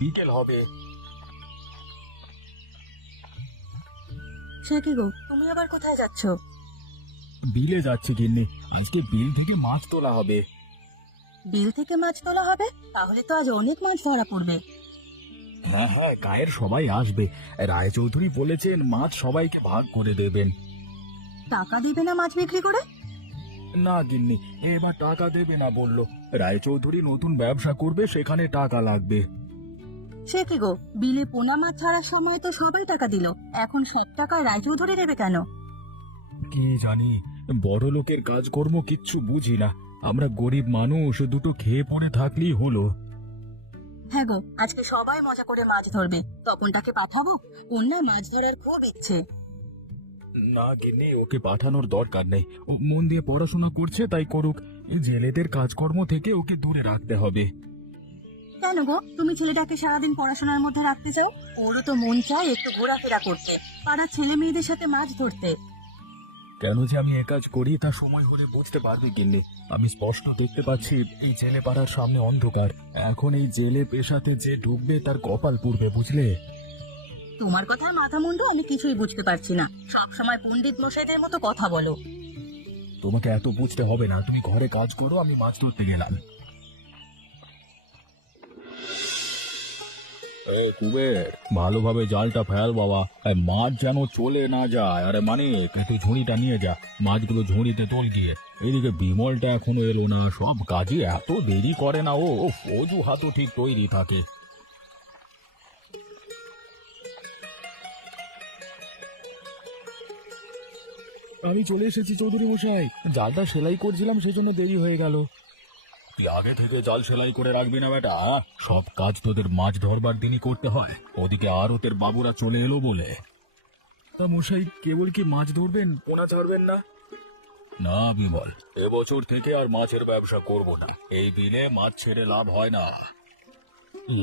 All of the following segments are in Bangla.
বিকেল হবে। সে কি গো, তুমি আবার কোথায় যাচ্ছ? বিলে যাচ্ছি গিন্নি, আজকে বিল থেকে মাছ তোলা হবে। বিল থেকে মাছ তোলা হবে? তাহলে তো আজ অনেক মাছ ধরা পড়বে। হ্যাঁ হ্যাঁ, গায়ের সবাই আসবে। রায়চৌধুরী বলেছেন মাছ সবাইকে ভাগ করে দেবেন। টাকা দেবে না মাছ বিক্রি করে? না গিন্নি, এবার টাকা দেবে না বললো। রায়চৌধুরী নতুন ব্যবসা করবে, সেখানে টাকা লাগবে। সে কি গো, বিলে পোনা মাছ ছাড়ার সময় তো সবাই টাকা দিল, এখন সব টাকা রায়চৌধুরী দেবে কেন? কি জানি, বড় লোকের কাজকর্ম কিচ্ছু বুঝি না। আমরা গরিব মানুষ, দুটো খেয়ে পড়ে থাকলেই হলো। হ্যাঁ গো, আজকে সবাই মজা করে মাছ ধরবে, তপনটাকে পাঠাবো। ওর না মাছ ধরার খুব ইচ্ছে। না গিন্নি, ওকে পাঠানোর দরকার নেই। ও মন দিয়ে পড়াশোনা করছে, তাই করুক। এই জেলেদের কাজকর্ম থেকে ওকে দূরে রাখতে হবে। কেন গো, তুমি ছেলেটাকে সারাদিন পড়াশোনার মধ্যে রাখতে চাও? ওরও তো মন চায় একটু ঘোরাফেরা করতে, পাড়ার ছেলে মেয়েদের সাথে মাছ ধরতে। কেন যে আমি এ কাজ করি তা সময় হলে বুঝতে পারবে গিন্নি। আমি স্পষ্ট দেখতে পাচ্ছি এই জেলে পাড়ার সামনে অন্ধকার। এখন এই জেলে পেশাতে যে ঢুকবে তার কপাল পুড়বে, বুঝলে? তোমার কথা মাথা মুন্ডু আমি কিছুই বুঝতে পারছি না, সব সময় পণ্ডিত মশাইদের মতো কথা বলো। তোমাকে এত বুঝতে হবে না, তুমি ঘরে কাজ করো, আমি মাছ ধরতে গেলাম। কুবের, ভালোভাবে জালটা ফেল বাবা, মাছ যেন চলে না যায়। আরে মানে একটু ঝুড়িটা নিয়ে যা, মাছগুলো ঝুড়িতে তোল গিয়ে। এদিকে বিমলটা এখনো এলো না, সব কাজে এত দেরি করে না ও। অজুহাতও ঠিক তৈরি থাকে। আমি চলে এসেছি চৌধুরী মশাই, জালটা সেলাই করছিলাম, সেজন্য দেরি হয়ে গেল। তুই আগে থেকে জাল সেলাই করে রাখবি না বেটা? সব কাজ তোদের মাছ ধরবার দিনই করতে হয়। ওদিকে আরতের বাবুরা চলে এলো বলে। তা মশাই, কেবল কি মাছ ধরবেন, পোনা ছাড়বেন না? না বিমল, এবছর থেকে আর মাছের ব্যবসা করব না। এই বিলে মাছ ছেড়ে লাভ হয় না।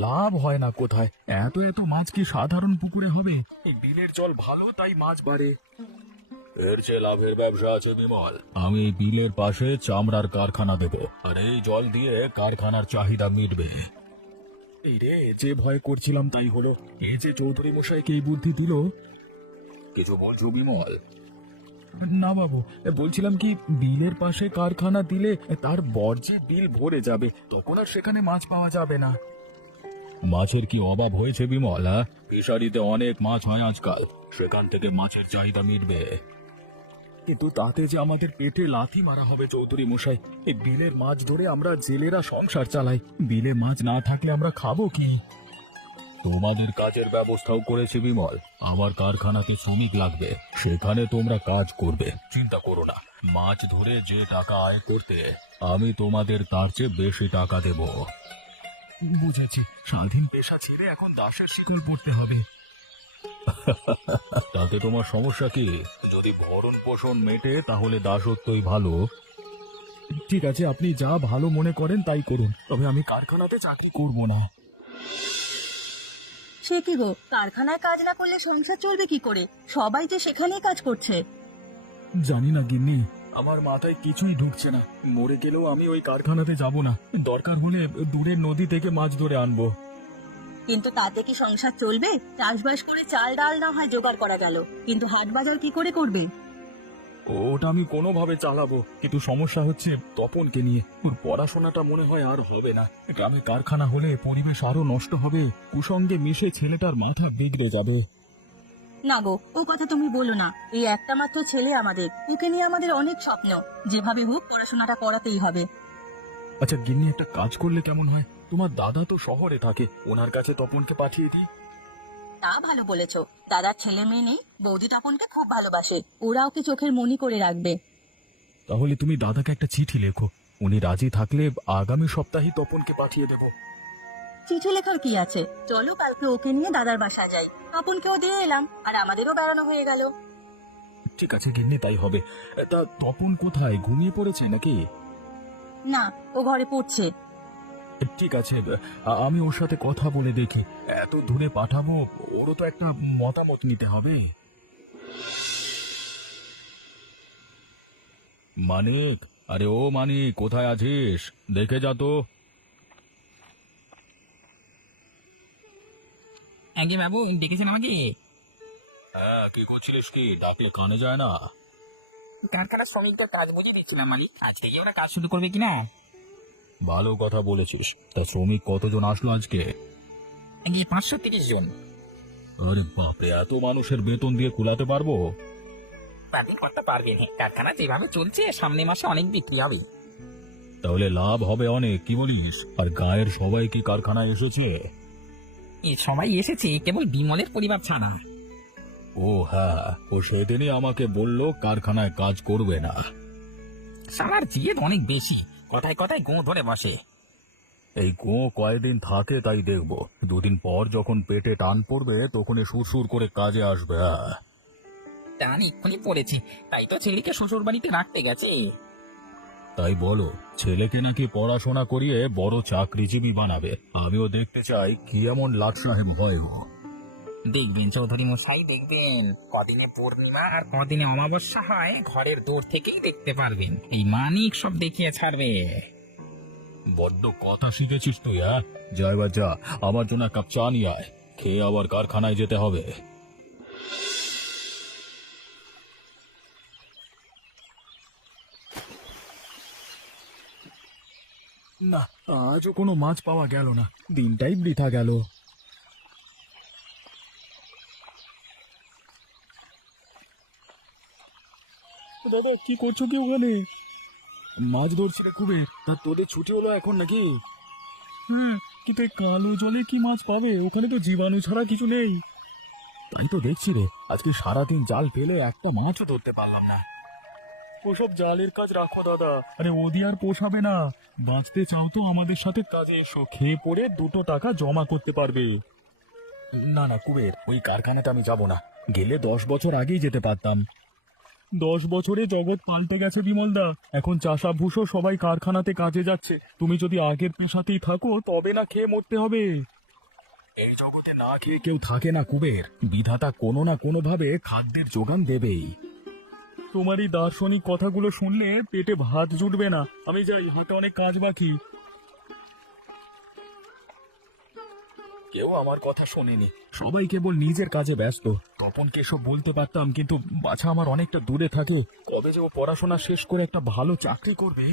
লাভ হয় না কোথায়? এত এত মাছ কি সাধারণ পুকুরে হবে? এই বিলের জল ভালো, তাই মাছ বাড়ে। এর চেয়ে লাভের ব্যবসা আছে বিমল। আমি এই বিলের পাশে চামড়ার কারখানা দেব, আর এই জল দিয়ে কারখানার চাহিদা মিটবে। এই রে, যে ভয় করছিলাম তাই হলো। এই যে চৌধুরী মশাইকে এই বুদ্ধি দিল। কিছু বলছো বিমল? না বাবু, বলছিলাম কি, বিলের পাশে কারখানা দিলে তার বর্জ্যে বিল ভরে যাবে, তখন আর সেখানে মাছ পাওয়া যাবে না। মাছের কি অভাব হয়েছে বিমল? ফিশারিতে অনেক মাছ হয় আজকাল, সেখান থেকে মাছের চাহিদা মিটবে। কিন্তু তাতে যে আমাদের পেটে লাথি মারা হবে চৌধুরী মশাই। এই বিলের মাছ ধরে আমরা জেলেরা সংসার চালাই, বিলে মাছ না থাকলে আমরা খাবো কি? তোমাদের কাজের ব্যবস্থাও করেছে বিমল। আমার কারখানাতে শ্রমিক লাগবে, সেখানে তোমরা কাজ করবে, চিন্তা করো না। মাছ ধরে যে টাকা আয় করতে, আমি তোমাদের তার চেয়ে বেশি টাকা দেব। বুঝেছি, স্বাধীন পেশা ছেড়ে এখন দাসের শিকল পড়তে হবে। তাতে তোমার সমস্যা কি? যদি ভরণ পোষণ মেটে তাহলে দাসত্বই ভালো। ঠিক আছে, আপনি যা ভালো মনে করেন তাই করুন, তবে আমি কারখানাতে চাকরি করব না। সে কি গো, কারখানায় কাজ না করলে সংসার চলবে কি করে? সবাই যে সেখানেই কাজ করছে। জানি না গিন্নি, আমার মাথায় কিছুই ঢুকছে না। মরে গেলেও আমি ওই কারখানাতে যাব না, দরকার হলে দূরের নদী থেকে মাছ ধরে আনবো। কিন্তু তাতে কি সংসার চলবে? চাষবাস করে চাল ডাল না হয় জোগাড় করা গেল, কিন্তু হাট বাজার কি করে করবে? ওটা আমি কোনোভাবে চালাবো, কিন্তু সমস্যা হচ্ছে তপনকে নিয়ে। ওর পড়াশোনাটা মনে হয় আর হবে না। গ্রামে কারখানা হলে পরিবেশ আরো নষ্ট হবে, কুসঙ্গে মিশে ছেলেটার মাথা বিগড়ে যাবে। না গো, ও কথা তুমি বলো না। এই একটা মাত্র ছেলে আমাদের, ওকে নিয়ে আমাদের অনেক স্বপ্ন। যেভাবে হোক পড়াশোনাটা করাতেই হবে। আচ্ছা গিন্নি, একটা কাজ করলে কেমন হয়? তোমার দাদা তো শহরে থাকে, ওনার কাছে তপনকে পাঠিয়ে দিই। তা ভালো বলেছো, দাদার ছেলে মেয়ে নেই, বৌদি তপনকে খুব ভালোবাসে, ওরা ওকে চোখের মনি করে রাখবে। তাহলে তুমি দাদাকে একটা চিঠি লেখো, উনি রাজি থাকলে আগামী সপ্তাহেই তপনকে পাঠিয়ে দেব। চিঠি লেখার কি আছে, চলো কালকে ওকে নিয়ে দাদার বাসা যাই, তপনকেও দিয়ে এলাম আর আমাদেরও বেড়ানো হয়ে গেল। ঠিক আছে গিন্নি, তাই হবে। তা তপন কোথায়, ঘুমিয়ে পড়েছে নাকি? না, ও ঘরে পড়ছে। ঠিক আছে, আমি ওর সাথে কথা বলে দেখি। এত দূরে পাঠাবো, ওরও তো একটা মতামত নিতে হবে। মানিক, আরে ও মানিক, কোথায় আছিস? দেখে যা তো। আগে বাবু ডেকেছেন আমাকে? হ্যাঁ, কি করছিলিস? কি ডাকলে কানে যায় না? কারখানার শ্রমিকদের কাজ বুঝিয়ে দিচ্ছিলাম মালিক, আজ থেকে ওরা কাজ শুরু করবে কিনা। ভালো কথা বলেছিস। তা শ্রমিক কতজন আসলো আজকে? আগে 530 জন। আরে বাপরে, এত মানুষের বেতন দিয়ে কুলাতে পারবো? পারবেন, করতে পারবেন। কারখানা যেভাবে চলছে সামনে মাসে অনেক বিক্রি হবে। তাহলে লাভ হবে অনেক, কি বলিস? আর গায়ের সবাই কি কারখানায় এসেছে? এই সবাই এসেছে, কেবল বিমলের পরিবার ছাড়া। ও হ্যাঁ, ও সেদিনই আমাকে বলল কারখানায় কাজ করবে না। সালার জিদ অনেক বেশি, কথায় কথায় গো ধরে বসে। এই গো কয়দিন থাকে তাই দেখবো। দুদিন পর যখন পেটে টান পড়বে তখনই সুরসুর করে কাজে আসবে। হ্যাঁ, টান এক্ষুনি পড়েছে, তাই তো ছেলেকে শ্বশুর বাড়িতে রাখতে গেছে। তাই বলো, ছেলেকে নাকি পড়াশোনা করিয়ে বড় চাকরিজীবী বানাবে। আমিও দেখতে চাই কি এমন লাট সাহেব হয় ও। দেখবেন চৌধুরী মশাই, দেখবেন কদিনে পূর্ণিমা আর কদিনে অমাবস্যা হয়, ঘরের দূর থেকেই দেখতে পারবেন। এই মানিক সব দেখিয়ে ছাড়বে। বড্ড কথা শিখেছিস তুই। হ্যাঁ, যা এবার যা, আমার জন্য এক কাপ চা নিয়ে আয়। খেয়ে আবার কারখানায় যেতে হবে। না, আজও কোনো মাছ পাওয়া গেল না। দিনটাই বৃথা গেল। দাদা, কি করছো কি ওখানে? মাছ ধরছিলে খুবই। তা তোদের ছুটি হলো এখন নাকি? কিন্তু এই কালো জলে কি মাছ পাবে? ওখানে তো জীবাণু ছাড়া কিছু নেই। তাই তো দেখছি রে, আজকে সারাদিন জাল ফেলে একটা মাছও ধরতে পারলাম না। ওসব জালের কাজ রাখো দাদা। আরে ওদি আর পোষাবে না। বাঁচতে চাও তো আমাদের সাথে কাজে এসো, খেয়ে পড়ে 2 টাকা জমা করতে পারবে। না না কুবের, ওই কারখানাতে আমি যাব না। গেলে 10 বছর আগেই যেতে পারতাম। 10 বছরে জগৎ পাল্টে গেছে বিমলদা। এখন চাষা ভুষো সবাই কারখানাতে কাজে যাচ্ছে। তুমি যদি আগের পেশাতেই থাকো তবে না খেয়ে মরতে হবে। এই জগতে না খেয়ে কেউ থাকে না কুবের। বিধাতা কোনো না কোনো ভাবে খাদ্যের যোগান দেবেই। তোমার এই দার্শনিক কথাগুলো শুনলে পেটে ভাত জুটবে না। আমি যাই, হাতে অনেক কাজ বাকি। কেউ আমার কথা শোনেনি, সবাই কেবল নিজের কাজে ব্যস্ত। তপনকে এসব বলতে পারতাম, কিন্তু বাছা আমার অনেকটা দূরে থাকে। কবে যে ও পড়াশোনা শেষ করে একটা ভালো চাকরি করবে।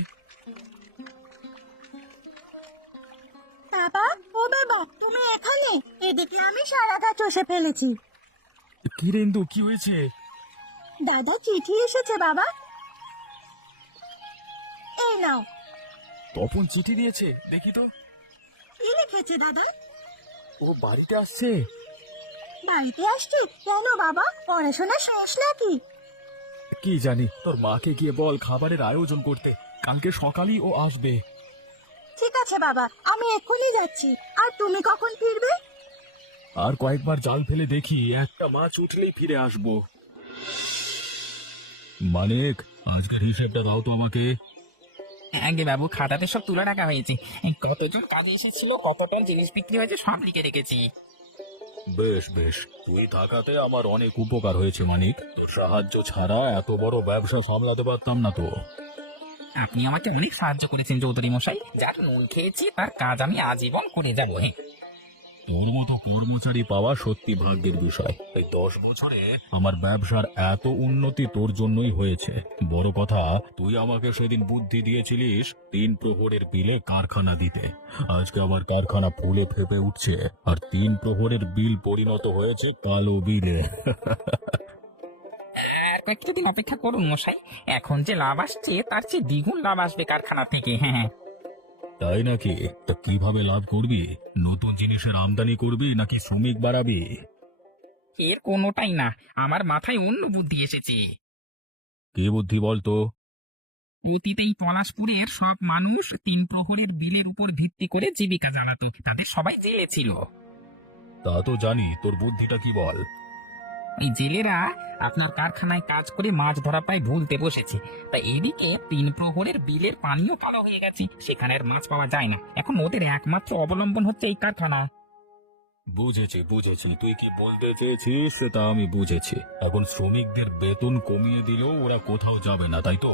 বাবা, ও বাবা, তুমি এখানে? এদিকে আমি সারাটা চষে ফেলেছি। কি রে ইন্দু, কি হয়েছে? দাদা চিঠি এসেছে বাবা, এই নাও। তপন চিঠি দিয়েছে, দেখি তো। কি লিখেছে দাদা? ও বাড়িতে আসছে? বাড়িতে আসছি কেন বাবা? পড়াশোনা শেষ নাকি? কি জানি, তোর মাকে গিয়ে বল খাবারের আয়োজন করতে। কালকে সকালেই ও আসবে। ঠিক আছে বাবা, আমি এক্ষুনি যাচ্ছি। আর তুমি কখন ফিরবে? আর কয়েকবার জাল ফেলে দেখি, একটা মাছ উঠলেই ফিরে আসবো। মানিক, আজকের হিসেবটা দাও তো আমাকে। আগে বাবু, খাতাতে সব তুলে রাখা হয়েছে। কতজন কাজে এসেছিল, কত টন জিনিস বিক্রি হয়েছে, সব লিখে রেখেছি। বেশ বেশ, তুই থাকাতে আমার অনেক উপকার হয়েছে মানিক। তোর সাহায্য ছাড়া এত বড় ব্যবসা সামলাতে পারতাম না তো। আপনি আমাকে অনেক সাহায্য করেছেন চৌধুরী মশাই। যার নুন খেয়েছি তার কাজ আমি আজীবন করে যাবো। তোর মতো কর্মচারী পাওয়া সত্যি ভাগ্যের বিষয়। এই 10 বছরে আমার ব্যবসার এত উন্নতি তোর জন্যই হয়েছে। বড় কথা, তুই আমাকে সেদিন বুদ্ধি দিয়েছিলিস 3 প্রহরের বিলে কারখানা দিতে। আজকে আমার কারখানা ফুলে ফেপে উঠছে, আর 3 প্রহরের বিল পরিণত হয়েছে কালো বিলে। আর কয়েকটা দিন অপেক্ষা করুন মশাই, এখন যে লাভ আসছে তার চেয়ে দ্বিগুণ লাভ আসবে কারখানা থেকে। হ্যাঁ, তাই নাকি? তা কিভাবে লাভ করবি? নতুন জিনিসের আমদানি করবি নাকি শ্রমিক বাড়াবি? এর কোনোটাই না, আমার মাথায় অন্য বুদ্ধি এসেছে। কি বুদ্ধি বলতো? অতীতেই পলাশপুরের সব মানুষ 3 প্রহরের বিলের উপর ভিত্তি করে জীবিকা চালাতো, তাদের সবাই জেলে ছিল। তা তো জানি, তোর বুদ্ধিটা কি বল? এই জেলেরা আপনার কারখানায় কাজ করে মাছ ধরা পায় ভুলতে বসেছে। তাই এদিকে 3 প্রহরের বিলের পানিও কালো হয়ে গেছে, সেখানে আর মাছ পাওয়া যায় না। এখন ওদের একমাত্র অবলম্বন হচ্ছে এই কারখানা। বুঝেছি বুঝেছি, তুই কি বলতে চেয়েছিস সেটা আমি বুঝেছি। এখন শ্রমিকদের বেতন কমিয়ে দিলেও ওরা কোথাও যাবে না, তাই তো?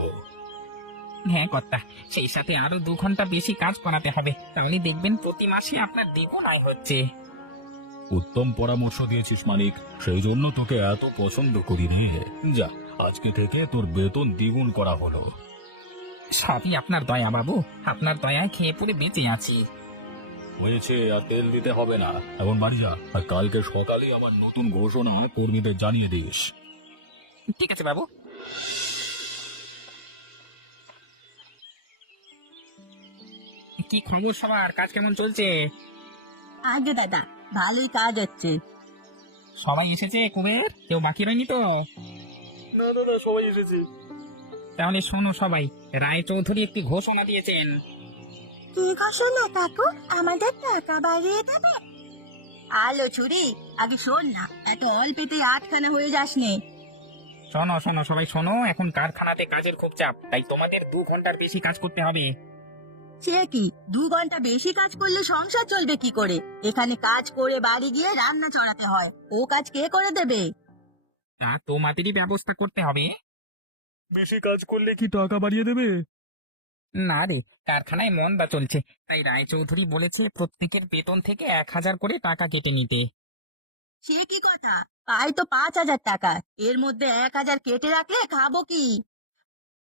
হ্যাঁ কর্তা, সেই সাথে আরো 2 ঘন্টা বেশি কাজ করাতে হবে, তাহলে দেখবেন প্রতি মাসে আপনার দ্বিগুণ আয় হচ্ছে। উত্তম পরামর্শ দিয়েছিস মানিক, সেই জন্য তোকে এত পছন্দ করি রে। যা, আজকে থেকে তোর বেতন দ্বিগুণ করা হলো। সবই আপনার দয়া বাবু, আপনার দয়ায় খেয়ে পুরে বেঁচে আছি। হয়েছে, আর তেল দিতে হবে না। এখন বাড়ি যা, আর কালকে সকালে আমার নতুন ঘোষণা কর্মীদের জানিয়ে দিস। ঠিক আছে বাবু। কি খবর সবার, কাজ কেমন চলছে? আগে দাদা, ভালোই কাজ হচ্ছে। সবাই এসেছে কুবের, কেউ বাকি রয়নি তো? না না না, সবাই এসেছি। তাহলে শোনো সবাই, রায় চৌধুরী একটি ঘোষণা দিয়েছেন। কি ঘোষণা কাকু? আমাদের টাকা বাড়িয়ে দেবে? আলো ছুরি, আগে শোন না, এত অল্পেতে আটখানা হয়ে যাস নে। শোনো শোনো সবাই শোনো, এখন কারখানাতে কাজের খুব চাপ, তাই তোমাদের 2 ঘন্টার বেশি কাজ করতে হবে। সে কি, 2 ঘন্টা বেশি কাজ করলে সংসার চলবে কি করে? এখানে কাজ করে বাড়ি গিয়ে রান্না চড়াতে হয়, ও কাজ কে করে দেবে? তা তোমাদেরই ব্যবস্থা করতে হবে। বেশি কাজ করলে কি টাকা বাড়িয়ে দেবে? না রে, কারখানায় মন্দা চলছে, তাই রায়চৌধুরী বলেছে প্রত্যেকের বেতন থেকে 1000 করে টাকা কেটে নিতে। সে কি কথা, পাই তো 5,000 টাকা, এর মধ্যে 1,000 কেটে রাখলে খাবো কি?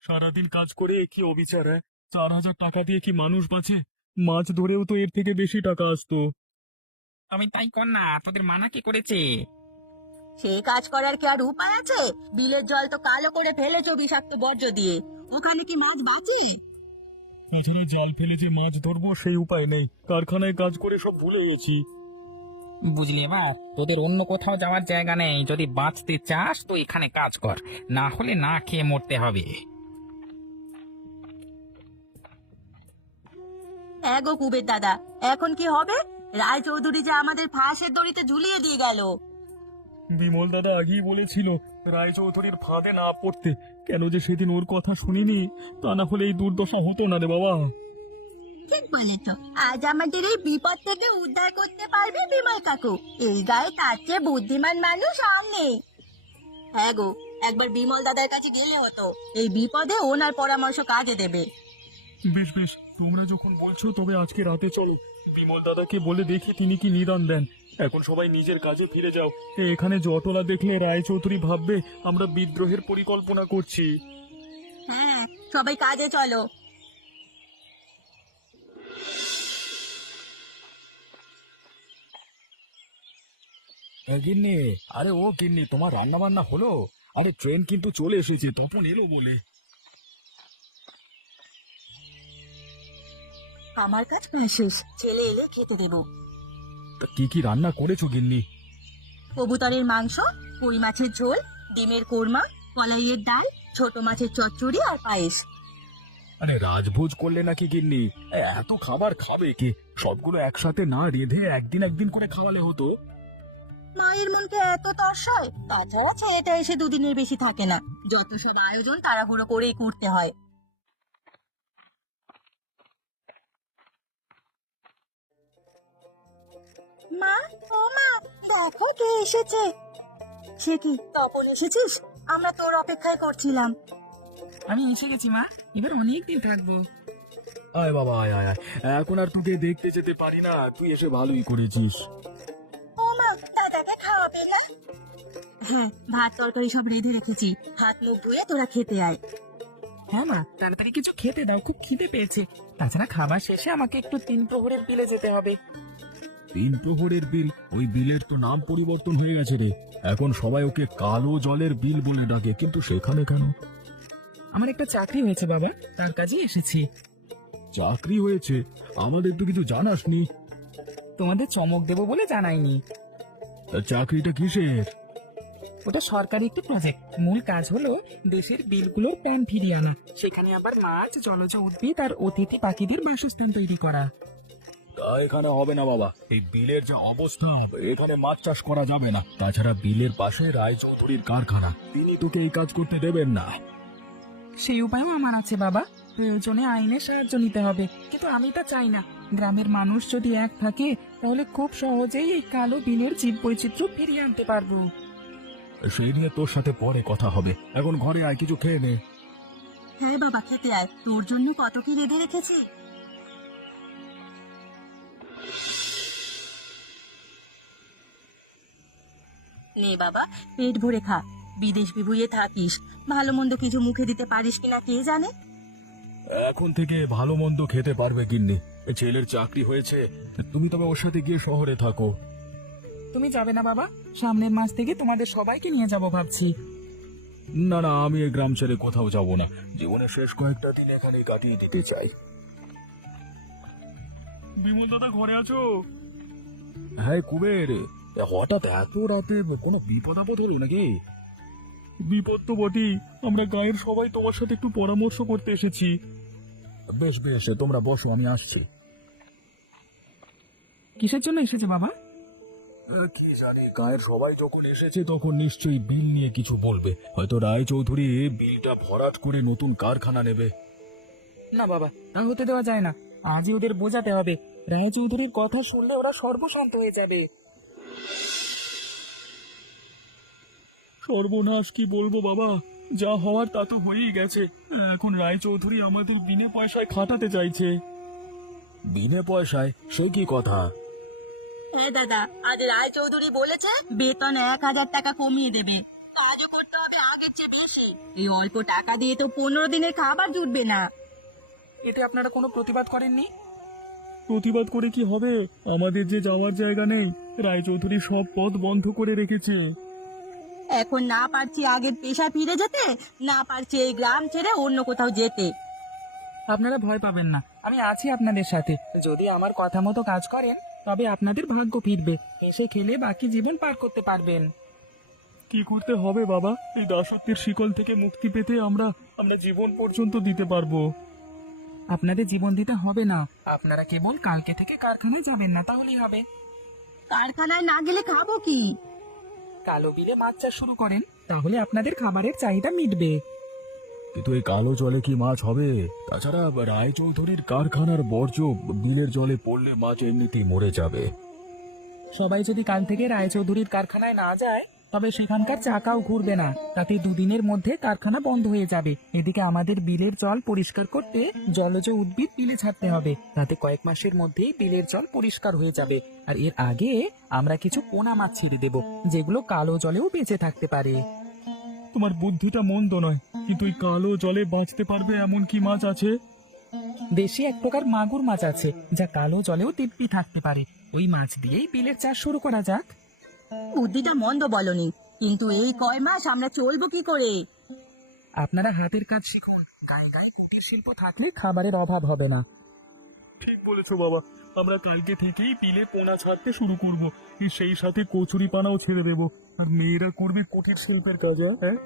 সারাদিন কাজ করে কি অবিচার! 4,000 টাকা দিয়ে কি মানুষ বাঁচে? মাছ ধরেও তো এর থেকে বেশি টাকা আসতো। তবে তাই কর না, তোদের মানা কে করেছে? সে কাজ করার কি আর উপায় আছে? বিলের জল তো কালো করে ফেলেছো বিষাক্ত বর্জ্য দিয়ে, ওখানে কি মাছ বাঁচে? তাছাড়া জাল ফেলে যে মাছ ধরবো সেই উপায় নেই, কারখানায় কাজ করে সব ভুলে গেছি। বুঝলি এবার, তোদের অন্য কোথাও যাওয়ার জায়গা নেই। যদি বাঁচতে চাস তো এখানে কাজ কর, না হলে না খেয়ে মরতে হবে। হ্যাঁ গো কুবের দাদা, এখন কি হবে? রায়চৌধুরী যে আমাদের ফাঁসের দড়িতে ঝুলিয়ে দিয়ে গেল। বিমল দাদা আগেই বলেছিল রায়চৌধুরীর ফাঁদে না পড়তে, কেন যে সেদিন ওর কথা শুনিনি, তা না হলে এই দুর্দশা হতো না রে বাবা। ঠিক বলেছ, আজ আমাদের এই বিপদ থেকে উদ্ধার করতে পারবে বিমল কাকু। এই গায়ে তার চেয়ে বুদ্ধিমান মানুষ আর নেই। হ্যাঁ গো, একবার বিমল দাদার কাছে গেলে হতো, এই বিপদে ওনার পরামর্শ কাজে দেবে। বেশ বেশ, তোমরা যখন বলছো তবে আজকে রাতে চলো, বিমল দাদাকে বলে দেখি তিনি কি নিদান দেন। এখন সবাই নিজের কাজে ফিরে যাও। এখানে জটলা দেখলে রায়চৌধুরী ভাববে আমরা বিদ্রোহের পরিকল্পনা করছি। হ্যাঁ, সবাই কাজে চলো। গিন্নি, আরে ও গিন্নি, তোমার রান্না বান্না হলো? আরে ট্রেন কিন্তু চলে এসেছে, তখন এলো বলে। আমার কাজ প্রায় শেষ, ছেলে এলে খেতে দেবো। তা কি কি রান্না করেছো গিন্নি? কবুতরের মাংস, কই মাছের ঝোল, ডিমের কোরমা, কলাইয়ের ডাল, ছোট মাছের চচ্চড়ি আর পায়েস। আরে রাজভোজ করলে নাকি গিন্নি? এত খাবার খাবে কে? সবগুলো একসাথে না রেঁধে একদিন একদিন করে খাওয়ালে হতো। মায়ের মনকে এত তর্সায়, তাছাড়া ছেলেটা এসে 2 দিনের বেশি থাকে না, যত সব আয়োজন তাড়াহুড়ো করেই করতে হয়। মা, ও মা, দেখো কে এসেছে। সে কি, তপন এসেছিস? আমরা তোর অপেক্ষায় করছিলাম। আমি এসে গেছি মা, এবার অনেক দিন থাকবো। আয় বাবা, আয় আয় আয়। এখন আর তোকে দেখতে যেতে পারি না, তুই এসে ভালোই করেছিস। ও মা, দাদাকে খাওয়াবে না? হ্যাঁ, ভাত তরকারি সব রেঁধে রেখেছি, হাত মুখ ধুয়ে তোরা খেতে আয়। হ্যাঁ মা, তাড়াতাড়ি কিছু খেতে দাও, খুব খিদে পেয়েছে। তাছাড়া খাবার শেষে আমাকে একটু 3 প্রহরের বিলে যেতে হবে। 3 প্রহরের বিল? ওই বিলের তো নাম পরিবর্তন হয়ে গেছে রে, এখন সবাই ওকে কালো জলের বিল বলে ডাকে, কিন্তু সেখানে কেন? আমার একটা চাকরি হয়েছে বাবা, তার কাজে এসেছি। চাকরি হয়েছে? আমাদের তো কিছু জানাসনি। তোমাদের চমক দেবো বলে জানাইনি। তা চাকরিটা কিসের? ওটা সরকারি একটি প্রজেক্ট। মূল কাজ হলো দেশের বিলগুলোর প্যান ফিরিয়ে আনা, সেখানে আবার মাছ, জলজ উদ্ভিদ আর অতিথি পাখিদের বাসস্থান তৈরি করা। তা এখানে হবে না বাবা, এই বিলের যে অবস্থা, এখানে মাছ চাষ করা যাবে না। তাছাড়া বিলের পাশে রায়চৌধুরীর কারখানা, তিনি তোকে এই কাজ করতে দেবেন না। সেই উপায়ও আমার আছে বাবা, প্রয়োজনে আইনের সাহায্য নিতে হবে, কিন্তু আমি তা চাই না। গ্রামের মানুষ যদি এক থাকে তাহলে খুব সহজেই এই কালো বিলের জীববৈচিত্র্য ফিরিয়ে আনতে পারবো। সেই নিয়ে তোর সাথে পরে কথা হবে, এখন ঘরে আয়, কিছু খেয়ে নে। হ্যাঁ বাবা, খেতে আয়, তোর জন্য কত কি রেঁধে রেখেছি। নে বাবা, পেট ভরে খা। বিদেশ বিভুঁইয়ে থাকিস, ভালো মন্দ কিছু মুখে দিতে পারিস কিনা কে জানে। এখন থেকে ভালো মন্দ খেতে পারবে গিন্নি। ছেলের চাকরি হয়েছে, তুমি তবে ওর সাথে গিয়ে শহরে থাকো। তুমি যাবে না বাবা? সামনের মাস থেকে তোমাদের সবাইকে নিয়ে যাব ভাবছি। না না, আমি এই গ্রাম ছেড়ে কোথাও যাব না। জীবনের শেষ কয়েকটা দিন এখানে কাটিয়ে দিতে চাই। বিমল দাদা ঘরে আছো? হ্যাঁ কুবের, হঠাৎ এত রাতে কোনো বিপদ আপদ হলো নাকি? বিপদ তো বটেই, আমরা গায়ের সবাই তোমার সাথে একটু পরামর্শ করতে এসেছি। বেশ বেশ, তোমরা বসো, আমি আসছি। কিসের জন্য এসেছে বাবা? কি জানি, গায়ের সবাই যখন এসেছে তখন নিশ্চয়ই বিল নিয়ে কিছু বলবে। হয়তো রায়চৌধুরী বিলটা ভরাট করে নতুন কারখানা নেবে। না বাবা, তা হতে দেওয়া যায় না। আজই ওদের বোঝাতে হবে। রায়চৌধুরীর কথা শুনলে ওরা সর্বশান্ত হয়ে যাবে। সর্বনাশ, কি বলবো বাবা, যা হওয়ার তা তো হয়েই গেছে। এখন রায়চৌধুরী আমাদের বিনে পয়সায় খাটাতে চাইছে। বিনে পয়সায়? সে কি কথা? হ্যাঁ দাদা, আজ রায়চৌধুরী বলেছে বেতন 1,000 টাকা কমিয়ে দেবে। কাজও করতে হবে আগের চেয়ে বেশি। এই অল্প টাকা দিয়ে তো 15 দিনের খাবার জুটবে না। এতে আপনারা কোনো প্রতিবাদ করেননি? প্রতিবাদ করে কি হবে? আমাদের যে যাওয়ার জায়গা নেই, রায়চৌধুরী সব পথ বন্ধ করে রেখেছে। এখন না পারছি আগের পেশা ফিরে যেতে, না পারছি এই গ্রাম ছেড়ে অন্য কোথাও যেতে। আপনারা ভয় পাবেন না, আমি আছি আপনাদের সাথে। যদি আমার কথা মতো কাজ করেন তবে আপনাদের ভাগ্য ফিরবে। এসে খেলে বাকি জীবন পার করতে পারবেন। কি করতে হবে বাবা? এই দাসত্বের শিকল থেকে মুক্তি পেতে আমরা জীবন পর্যন্ত দিতে পারবো। আপনাদের জীবন দিতে হবে না, আপনারা কেবল কালকে থেকে কারখানায় যাবেন না, তাহলেই হবে। কারখানায় না গেলে খাবো কি? কালো বিলে মাছ চাষ শুরু করেন, তাহলে আপনাদের খাবারের চাহিদা মিটবে। কিন্তু এই কালো জলে কি মাছ হবে? তাছাড়া রায়চৌধুরীর কারখানার বর্জ্য বিলের জলে পড়লে মাছ এমনিতেই মরে যাবে। সবাই যদি কাল থেকে রায়চৌধুরীর কারখানায় না যায় তবে সেখানকার চাকাও ঘুরবে না। তাতে দুদিনের মধ্যে কারখানা বন্ধ হয়ে যাবে। এদিকে আমাদের বিলের জল পরিষ্কার করতে জলজ উদ্ভিদ বিলে ছাড়তে হবে। তাতে কয়েক মাসের মধ্যেই বিলের জল পরিষ্কার হয়ে যাবে। আর এর আগে আমরা কিছু পোনা মাছ ছেড়ে দেব, যেগুলো কালো জলেও বেঁচে থাকতে পারে। তোমার বুদ্ধিটা মন্দ নয়, কিন্তু এই কালো জলে বাঁচতে পারবে এমন কি মাছ আছে? দেশি এক প্রকার মাগুর মাছ আছে, যা কালো জলেও দিব্যি থাকতে পারে। ওই মাছ দিয়েই বিলের চাষ শুরু করা যাক। বুদ্ধিটা মন্দ বলনি, কিন্তু এই কয় মাস আমরা চলবো কি করে? আপনারা হাতের কাজ শিখুন। গায়ে গায়ে কুটির শিল্প থাকলে খাবারের অভাব হবে না। ঠিক বলেছো বাবা, আমরা কালকে থেকেই বিলে পোনা ছাড়তে শুরু করব। সেই সাথে কচুরি পানাও ছেড়ে দেবো। আর মেয়েরা করবে কুটির শিল্পের কাজ। হ্যাঁ,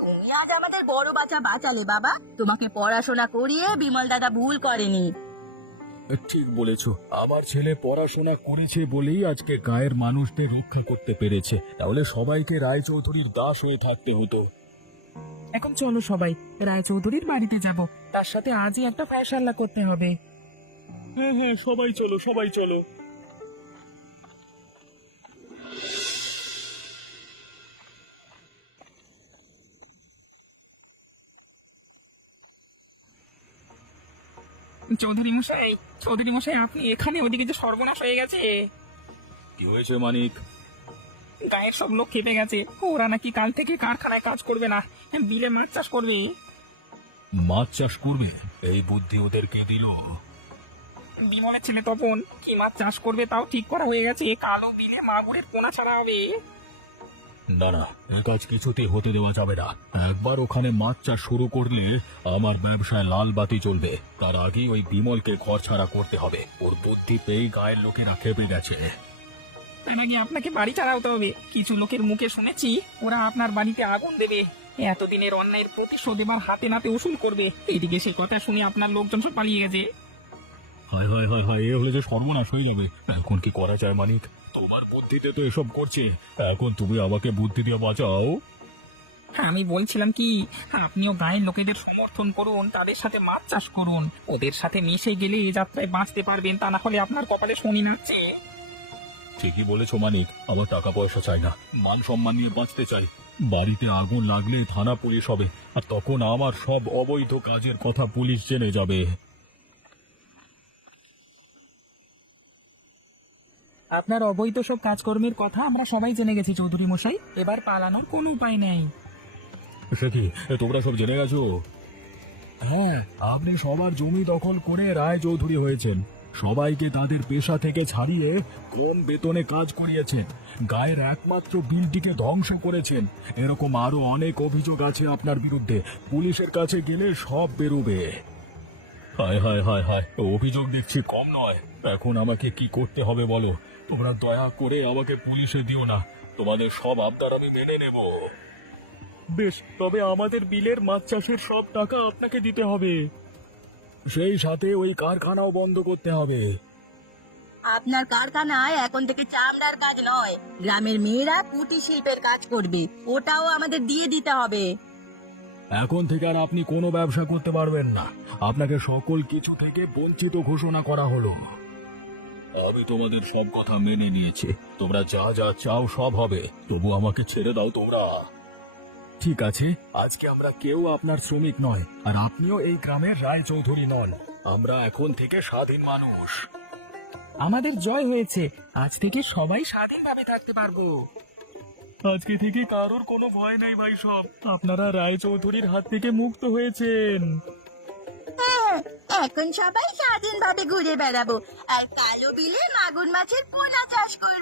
তুমি আজ আমাদের বড় বাচ্চা বাঁচালে বাবা। তোমাকে পড়াশোনা করিয়ে বিমল দাদা ভুল করেনি। ঠিক বলেছো, আমার ছেলে পড়াশোনা করেছে বলেই আজকে গায়ের মানুষদের রক্ষা করতে পেরেছে। তাহলে সবাইকে রায়চৌধুরীর দাস হয়ে থাকতে হতো। এখন চলো সবাই রায়চৌধুরীর বাড়িতে যাব। তার সাথে আজই একটা ফয়সালা করতে হবে। হ্যাঁ হ্যাঁ, সবাই চলো, সবাই চলো। চৌধুরী মশাই, আপনি এখানে? ওদিকে যে সর্বনাশ হয়ে গেছে। কি হয়েছে মানিক? গায়ের সব লোক খেপে গেছে। ওরা নাকি কাল থেকে কারখানায় কাজ করবে না, বিলে মাছ চাষ করবে। মাছ চাষ করবে? এই বুদ্ধি ওদের কে দিল? বিমলের ছেলে তপন। কি মাছ চাষ করবে তাও ঠিক করা হয়ে গেছে। কালো বিলে মাগুরের পোনা ছাড়া হবে। না না, এই কাজ কিছুতেই হতে দেওয়া যাবে না। একবার ওখানে মাছ চাষ শুরু করলে আমার ব্যবসায় লাল বাতি জ্বলবে। তার আগেই ওই বিমলকে ঘর ছাড়া করতে হবে। ওর বুদ্ধি পেয়ে গায়ের লোকেরা খেপে গেছে। তার আগে আপনাকে বাড়ি ছাড়াতে হবে। কিছু লোকের মুখে শুনেছি ওরা আপনার বাড়িতে আগুন দেবে। এতদিনের অন্যায়ের প্রতিশোধ এবার হাতে নাতে উসুল করবে। এদিকে সে কথা শুনে আপনার লোকজন সব পালিয়ে গেছে। হায় হায় হায় হায়, এ হলে যে সর্বনাশ হয়ে যাবে। এখন কি করা যায় মানিক? তোমার বুদ্ধিতে তো এসব করছে, এখন তুমি আমাকে বুদ্ধি দিয়ে বাঁচাও। আমি বলছিলাম কি, আপনিও গায়ের লোকেদের সমর্থন করুন, তাদের সাথে মাছ চাষ করুন। ওদের সাথে মিশে গেলে এই যাত্রায় বাঁচতে পারবেন, তা না হলে আপনার কপালে শনি নাচছে। ঠিকই বলেছো মানিক, আমার টাকা পয়সা চাই না, মান সম্মান নিয়ে বাঁচতে চাই। বাড়িতে আগুন লাগলে থানা পুলিশ হবে, আর তখন আমার সব অবৈধ কাজের কথা পুলিশ জেনে যাবে। আপনার অবৈধ সব কাজকর্মের কথা আমরা সবাই জেনে গেছি চৌধুরী মশাই, এবার পালানোর কোনো উপায় নেই। সে কি, তোমরা সব জেনে গেছো? হ্যাঁ, আপনি সবার জমি দখল করে রায় চৌধুরী হয়েছেন। সবাইকে তাদের পেশা থেকে ছাড়িয়ে কোন বেতনে কাজ করিয়েছেন, গায়ের একমাত্র বিলটিকে ধ্বংস করেছেন। এরকম আরো অনেক অভিযোগ আছে আপনার বিরুদ্ধে, পুলিশের কাছে গেলে সব বেরোবে। হায় হায় হায় হায়, অভিযোগ দেখছি কম নয়। এখন আমাকে কি করতে হবে বলো? তোমরা দয়া করে আমাকে পুলিশে দিও না, তোমাদের সব আবদার আমি মেনে নেব। বেশ, তবে আমাদের বিলের মাছ চাষের সব টাকা আপনাকে দিতে হবে, সেই সাথে ওই কারখানাও বন্ধ করতে হবে। আপনার কারখানায় এখন থেকে চামড়ার কাজ নয়, গ্রামের মেয়েরা কুটির শিল্পের কাজ করবে, ওটাও আমাদের দিয়ে দিতে হবে। এখন থেকে আর আপনি কোনো ব্যবসা করতে পারবেন না, আপনাকে সকল কিছু থেকে বঞ্চিত ঘোষণা করা হলো। আমি তোমাদের সব কথা মেনে নিয়েছি, তোমরা যা যা চাও সব হবে, তবু আমাকে ছেড়ে দাও তোমরা। ঠিক আছে, আজকে আমরা কেউ আপনার শ্রমিক নয়, আর আপনিও এই গ্রামের রায় চৌধুরী নন। আমরা এখন থেকে স্বাধীন মানুষ। আমাদের জয় হয়েছে, আজ থেকে সবাই স্বাধীনভাবে থাকতে পারবো। আজকে থেকে কারোর কোনো ভয় নেই ভাই, সব আপনারা রায় চৌধুরীর হাত থেকে মুক্ত হয়েছেন। হ্যাঁ, এখন সবাই স্বাধীনভাবে ঘুরে বেড়াবো আর কালো বিলে মাগুর মাছের পোনা চাষ করবো।